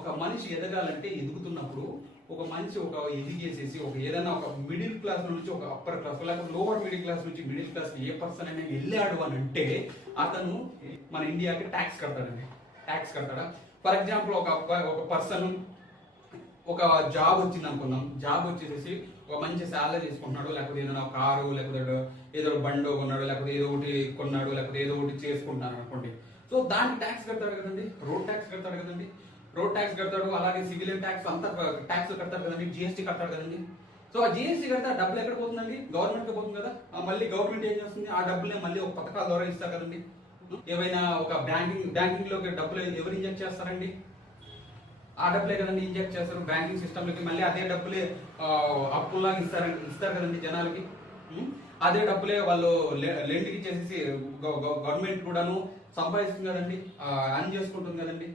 ఒక మనిషి ఎదగాలంటే ఎదుగుతున్నప్పుడు ఒక ఎదిగేసేసి ఏదైనా ఒక మిడిల్ క్లాస్ నుంచి ఒక అప్పర్ క్లాస్ లేకపోతే లోవర్ మిడిల్ క్లాస్ నుంచి మిడిల్ క్లాస్ ఏ పర్సన్ అయినా వెళ్ళాడు అని అంటే అతను మన ఇండియాకి ట్యాక్స్ కడతాడండి. ట్యాక్స్ కడతాడా? ఫర్ ఎగ్జాంపుల్ ఒక పర్సన్ ఒక జాబ్ వచ్చింది అనుకున్నాం, జాబ్ వచ్చేసి ఒక మంచి శాలరీ తీసుకుంటున్నాడు, లేకపోతే ఏదైనా కారు లేకపోతే ఏదో బండో కొన్నాడు, లేకపోతే ఏదో ఒకటి కొన్నాడు, లేకపోతే ఏదో ఒకటి చేసుకుంటున్నాడు అనుకోండి. సో దానికి ట్యాక్స్ కడతాడు కదండి, రోడ్ ట్యాక్స్ కడతాడు కదండి, రోడ్ ట్యాక్స్ కడతాడు, అలాగే సివిలియన్ ట్యాక్స్ అంతా ట్యాక్స్ కడతాడు కదండి, జిఎస్టీ కడతాడు కదండి. సో ఆ జిఎస్టీ కడితే ఆ డబ్బులు ఎక్కడ పోతుందండి? గవర్నమెంట్కి పోతుంది కదా. మళ్ళీ గవర్నమెంట్ ఏం చేస్తుంది? ఆ డబ్బులే మళ్ళీ ఒక పథకాల ద్వారా ఇస్తారు కదండి. ఏవైనా ఒక బ్యాంకింగ్ లోకి డబ్బులు ఎవరు ఇంజెక్ట్ చేస్తారండి? ఆ డబ్బులే కదండి ఇంజెక్ట్ చేస్తారు బ్యాంకింగ్ సిస్టమ్ లోకి. మళ్ళీ అదే డబ్బులే అప్పుల్లాగా ఇస్తారు కదండి జనాలకి. అదే డబ్బులే వాళ్ళు లెండ్కి ఇచ్చేసేసి గవర్నమెంట్ కూడాను సంపాదిస్తుంది కదండి, అర్న్ చేసుకుంటుంది కదండి.